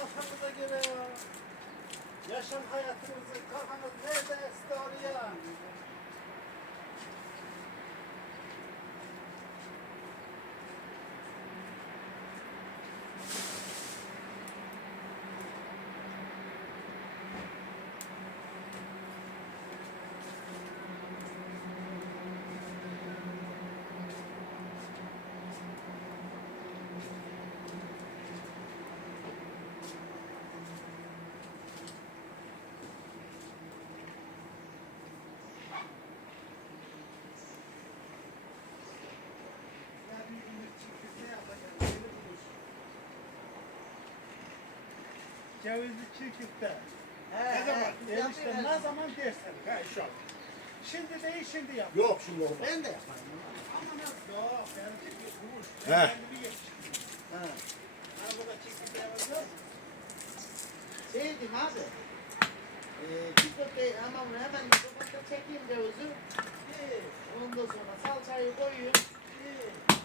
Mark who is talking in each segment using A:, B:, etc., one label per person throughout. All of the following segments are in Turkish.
A: kafanıza göre ya. Yaşam hayatımızın kafanız nerede esti oraya. Cevizli çirkifte.
B: He,
A: Ne zaman?
B: he,
A: Enişte ne zaman dersen. Ha inşallah. Şimdi değil şimdi yap.
C: Yok şimdi olmaz.
B: Ben de yaparım.
A: Ama nasıl? Yok ben bir kuruş.
C: He.
A: Ben kendimi yetiştirdim.
B: Ha.
A: Ha burada çirkifte yapacağız.
B: Şey diyeyim abi. Ee, köfteyi hemen hemen dolapta çekeyim cevizi. Ondan sonra salçayı koyuyorum.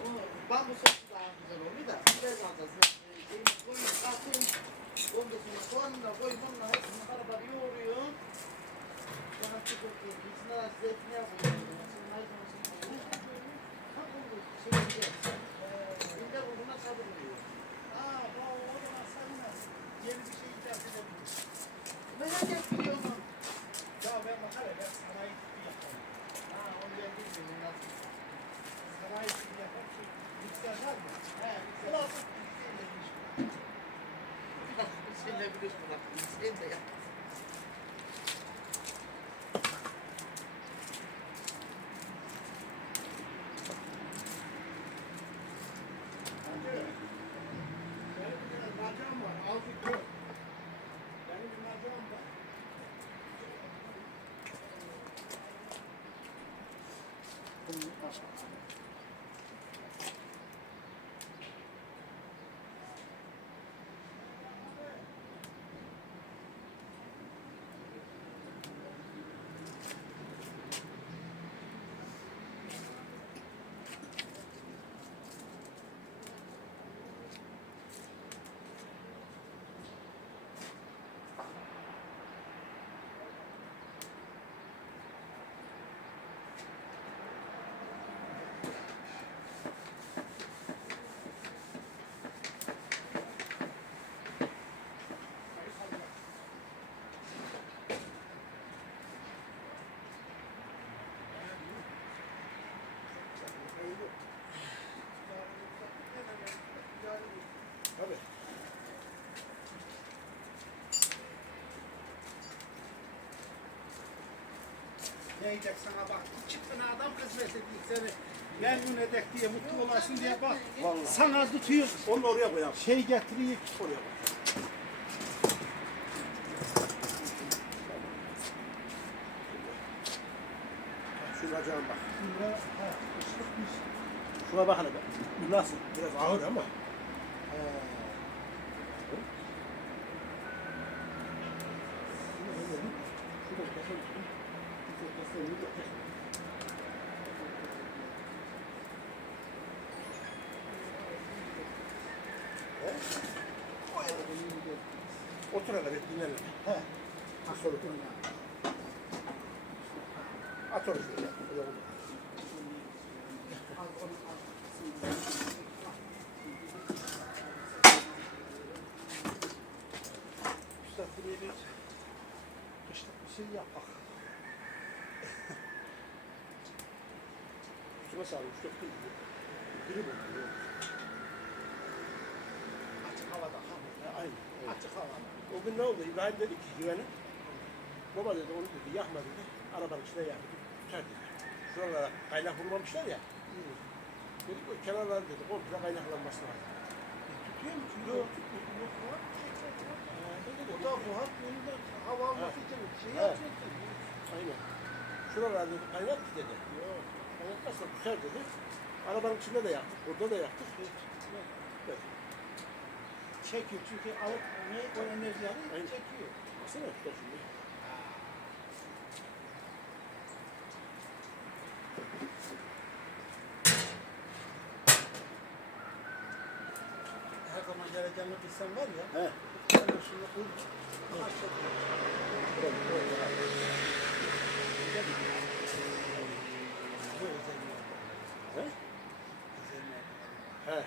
B: O bambu sosu daha güzel oluyor da. Biber salçası. e, Şeyini koyuyorum, soğanını da koyup onunla hepsini beraber yoğuruyorum. Sonra köfteyi içine de zeytinyağı koyuyorum. Sonra maydanozunu koyuyorum. Sen ne biliyorsun bak, sen de yap.
A: Hacı, benim Ne diyecek sana bak. Tane adam hizmet ediyor seni. Memnun edek diye, mutlu olasın diye bak.
C: Vallahi.
A: Sana tutuyor.
C: Onu oraya koyalım.
A: Şey getiriyor.
C: Oraya koy. Şu bacağına bak. Şuna bak hele. Bu nasıl? Biraz ağır ama.
A: Ha.
C: Şurada kesin. Şurada kesin. Şurada kesin. Otur dinlenelim.
A: He.
C: Sonra otur. At onu şuraya. Öyle olur.
A: İşte buraya bir kışlık bir şey yapak.
C: Üstüme sağlık. Dört gün. Biri bu.
A: Açık havada
C: Aynı. Evet.
A: Açık.
C: O gün ne oldu? İbrahim dedi ki güvene. Baba dedi onu dedi yakma dedi. Arabanın içine yak dedi. Tutar dedi. Şuralara kaynak vurmamışlar ya. Dedi ki o kenarları dedi komple kaynaklanması lazım.
A: Tutuyor mu?
C: Yok.
A: Yok. O da buhar önünde hava alması için şey
C: He.
A: yapacaksın.
C: Aynen. Şuralar dedi kaynak dedi. Yok. Kaynatmazsa tutar dedi. Arabanın içinde de yaktık. Burada da yaktık. Evet.
A: Çekiyor çünkü alıp ne o enerjileri
C: Aynen.
A: çekiyor.
C: Baksana tutar şimdi.
A: Her zaman geleceğini bilsen var ya.
C: He.
A: Sen de şunu ul. Aha çekiyor.
C: Burada, burada.
A: Bu özelliği.
C: He?
A: Özelliği.
C: He.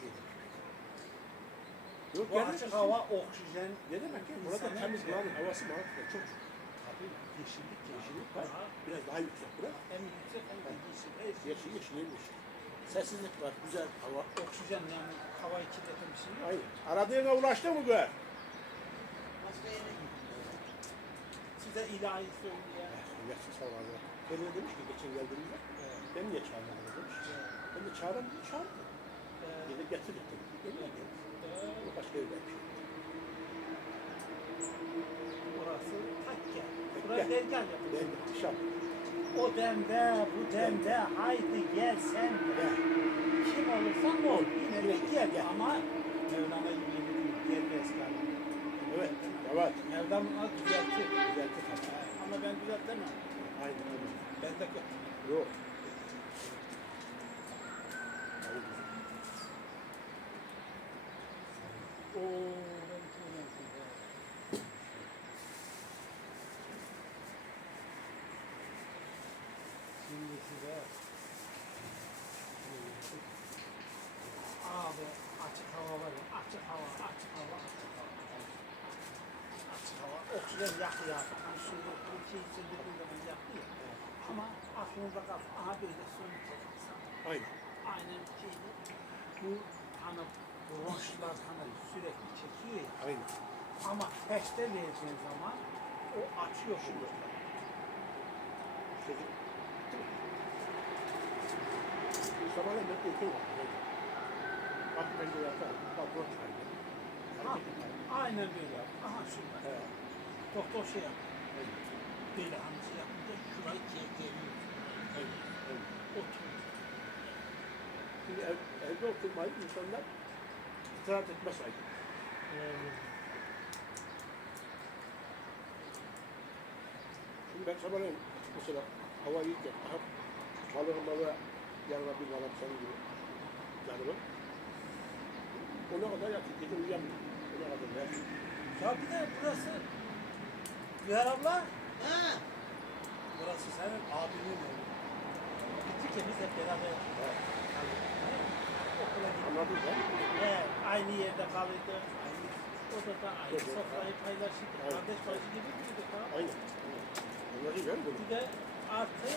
A: Şey
C: Yok
A: Bu açık hava, oksijen,
C: Ne demek ya? Burada temiz
A: şey-
C: buranın havası var. Çok
A: tabii yeşillik,
C: yeşillik var. Biraz daha yüksek bura.
A: Hem yüksek hem de yeşil. Şey
C: Yeşil yeşil yemiş. Sessizlik var, güzel hava.
A: Oksijen yani havayı kirleten bir şey yok.
C: Aynen. Aradığına ulaştı mı Güver?
B: Başka yere.
A: Size ilahi söyleyen.
C: Yatsız havalı. Öyle demiş ki geçen geldiğimizde ben niye çağırmadın demiş. Ben de çağıran diye çağırdım.
A: e,
C: Dedi getir dedim. Öyle mi? Bu başka bir şey.
A: Orası takke. Buraya dergah yapılıyor.
C: Ben şap.
A: O demde, bu demde, haydi gel sen de. Kim olursan ol, yine de gel. Ama Mevlana gibi değil, gel de eskiden.
C: Evet. Evet.
A: Mevlana düzeltti.
C: Düzeltti tabii.
A: Ama ben düzeltemem.
C: Aynen öyle.
A: Ben de
C: Yok.
A: Oo, ben çok Şimdi size Abi açık hava var ya, açık hava, açık hava, açık hava. Açık hava, oksijen yakıyor. Hani şurada bir şey söndürdüğün zaman yakıyor. Ama aklınıza kalsın, aha böyle insan.
C: Aynen.
A: Aynen şeydi. Bu hani bronşlar hani sürekli çekiyor ya.
C: Aynen.
A: Ama peşte verdiğin zaman o açıyor şimdi.
C: Çocuk. Sabahleyin ben var. Bak ben de yatar. Bak bu çıkardı.
A: Ha, aynen böyle. Aha şurada.
C: He.
A: Doktor şey yaptı.
C: Aynen.
A: Böyle hani şey yapınca şurayı geliyor.
C: Aynen. Aynen.
A: Otur.
C: Şimdi ev, evde oturmayı insanlar istirahat etmez aynen. Şimdi ben sabahleyin mesela hava iyiyken aha balığı balığı yanına bir balık senin gibi canımı. Ona kadar yatıyor. Gece uyuyamıyor. Ona kadar yatıyor.
A: Ya bir de burası Güher abla.
B: Ha,
A: Burası senin abinin evi. Gittikçe biz hep beraber okula gittik.
C: Anladın mı?
A: He, aynı yerde kalırdık. Aynı odada aynı
C: Evet.
A: sofrayı paylaşırdık.
C: Evet.
A: Kardeş bacı gibi büyüdük ha.
C: Aynen. Görüyor musun?
A: Bir de artı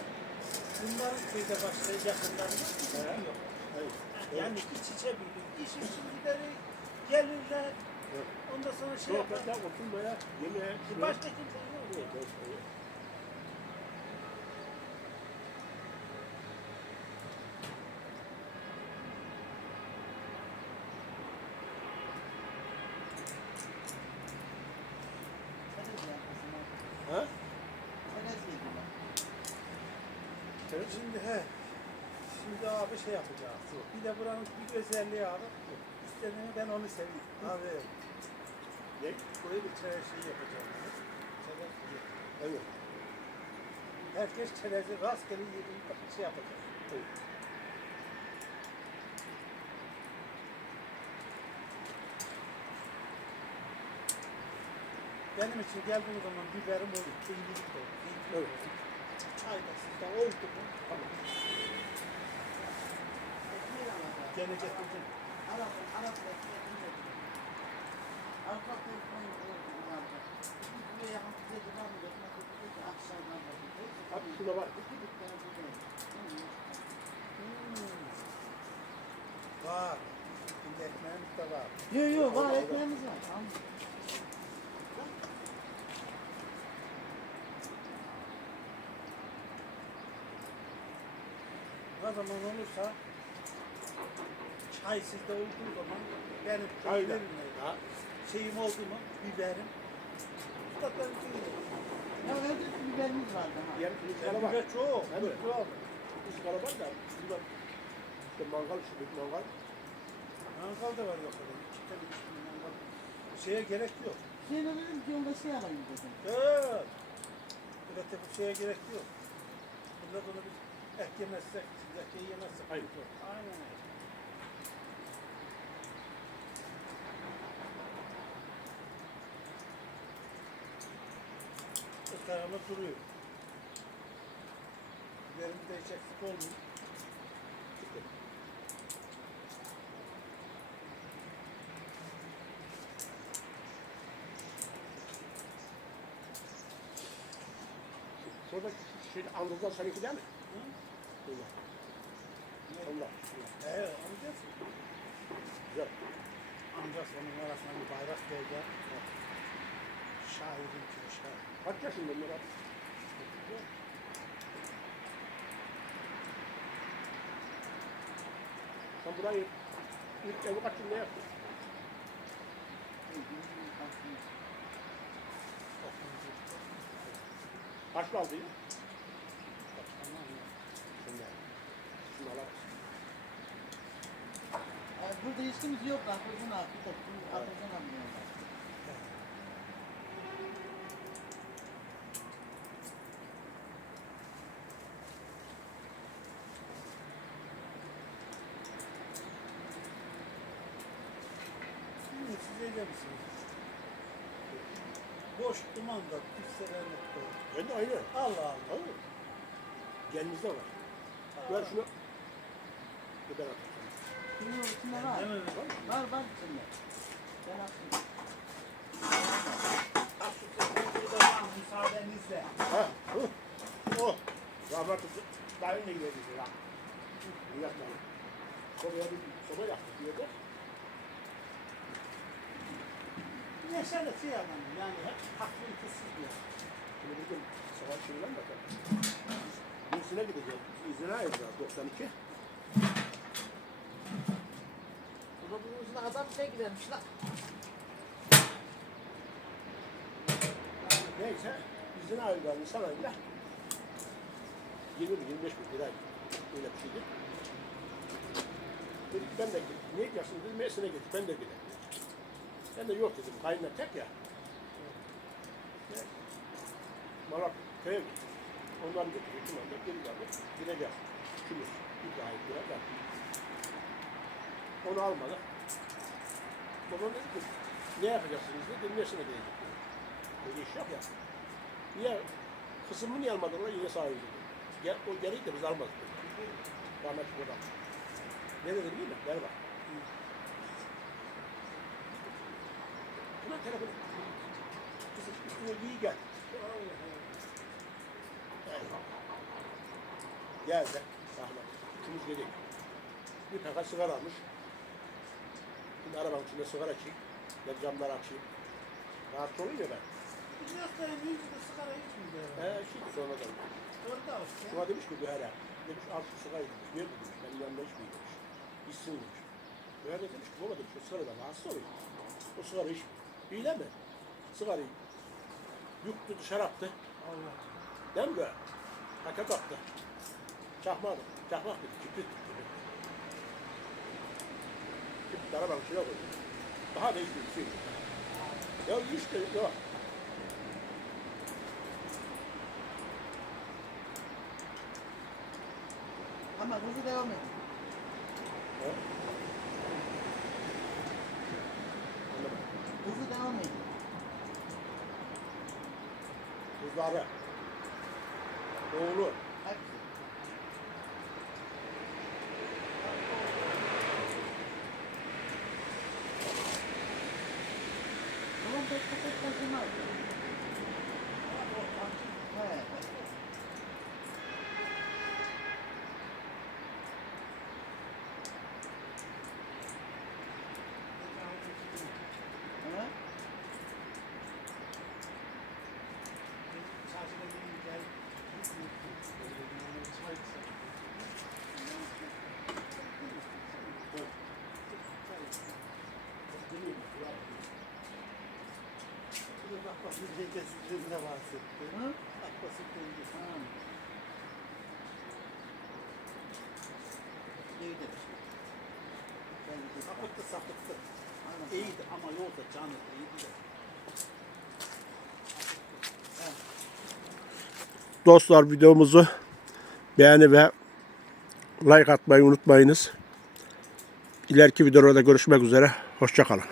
A: bunların köyde başlayacak yakınlarında
C: Evet.
A: yok.
C: Aynen.
A: Yani iç içe büyüdük. İş için gideri gelirler.
C: Evet.
A: Ondan sonra şey yapar.
C: Sohbete, oturmaya, yemeğe,
A: Başka kimse
C: Ha? Evet.
A: Şimdi he. Şimdi abi şey yapacağız. Bir de buranın bir özelliği abi. İstediğini ben onu seviyorum. Abi
C: Ne?
A: böyle bir. Çerez yiyelim.
C: Evet.
A: Herkes çerezi rastgele yediğini şey yapacak.
C: Evet.
A: Benim için geldiğim zaman biberim olur, peynirlik de olur,
C: Evet.
A: Çay da sizde oldu mu? Tamam.
B: Ekmeği alacağım.
A: Gene getirdim.
B: Arap, Arap ekmeğini yedim. Arap ekmeğini yedim abi.
C: Şurada var.
A: Hmm. Şimdi ekmeğimiz de var.
B: Yok yok var ekmeğimiz var.
A: Ne zaman olursa çay sizde olduğu zaman benim
C: Aynen. Ha?
A: şeyim oldu mu biberim.
B: Ya evde biberimiz var daha.
C: Diğer bir skala var.
A: Biber çok.
C: Evet.
A: Çok.
C: Bir skala var da burada işte mangal şu bir mangal.
A: Mangal da var yok öyle. İki tane üç tane mangal. Şeye gerek yok.
B: Şeyle dedim ki onda şey alayım dedim.
A: Evet. Burada bu şeye gerek yok. Bunda bunu biz et yemezsek, zeki yemezsek.
C: Aynen.
A: Aynen öyle. Islarımız duruyor. Biberimizde hiç eksik olmuyor.
C: Şurada şey andırdan seninki değil mi?
A: Hı? Ne?
C: Allah.
A: Evet, amcası.
C: Güzel.
A: Amcası onun arasında bir bayrak koyacak. Şairin ki şair.
C: Kaç yaşında Murat? Sen burayı İlk evi kaç yılda yaptı? Kaç mı aldı ya? Şimdi. Şunu alalım.
B: Ay, Burada kimse yok. Kapısını at. Bir tek bu
A: öyle misiniz? Boş dumanda püsselenip koy.
C: Ben de aynı.
A: Allah Allah.
C: Anladın mı? Kendimizde var. Ver şunu. Bir ben atayım.
B: Şimdi içinde var.
A: Değil mi?
B: Var var içinde. Ben atayım.
A: Ah şu teknolojiyi de var müsaadenizle.
C: Ha, hı. O. Rahmetli daha önce gidiyordu ya. İyi yaptı. Sobaya bir soba yaptık diyordu.
A: Neşeli şey adam yani hep takıntısız bir adam.
C: Şimdi bir gün sabah şeyden bakalım. Bursa'na gideceğiz. İzine ayrılacağız 92.
B: Burada bunun üstüne adam şey gidermiş lan.
C: Neyse izine ayrılacağız Nisan ayında. 20 bin, 25 bin lira öyle bir şeydi. Dedik ben de gideyim. Niye gidiyorsun dedim. Mersin'e gittik. Ben de gidelim. Ben de yok dedim. Kayınla tek ya. Marak köye gittik. Onları götürdük. Onları geri geldik. Gideceğiz. Kümüz. Bir daha gideceğiz. Onu almadık. Babam dedi ki ne yapacaksınız dedi. Mersin'e gidecek dedi. Böyle iş yok ya. Niye? Kısmını niye almadılar? Yine sahibi dedi. Gel, o gereği de biz almadık dedi. Rahmetli babam. Ne dedi biliyor musun? Ver bak. Buna telefon Kızım üstüne giy gel. Geldi. Rahmet. İkimiz dedik. Bir paket sigara almış. Şimdi arabanın içinde sigara içeyim. Ben camları açayım. Rahatsız oluyor ben.
A: Bir hastaya yüzde sigara içmiyor.
C: He, şimdi sonradan.
A: Orada işte.
C: Buna demiş ki Güher'e. Demiş al şu sigara demiş. Ver demiş. Benim yanımda içmeyin demiş. İçsin demiş. Güher de demiş ki baba demiş. O sigaradan rahatsız oluyor. O sigara iç. Hile mi? Sigarayı yuttu dışarı attı.
A: Allah.
C: Değil mi böyle? Paket attı. Çakmak. Çakmak dedi. Kibrit dedi. Kibrit. Kibrit arabanın içine koydu. Daha da hiçbir şey yok. Ya işte yok.
B: Ama hızlı devam et.
C: He? Anlamadım.
B: Hızlı devam et.
C: Kızları. Oğlu.
A: Bir dengesizliğinde bahsetti.
B: Hı?
A: Dengesiz.
B: Ha. İyi de bir şey. Ben de bir-
A: Sapıttı sapıttı.
B: Aynen.
A: İyiydi ama yolda canı iyiydi de.
C: Dostlar videomuzu beğeni ve like atmayı unutmayınız. İleriki videolarda görüşmek üzere. Hoşçakalın.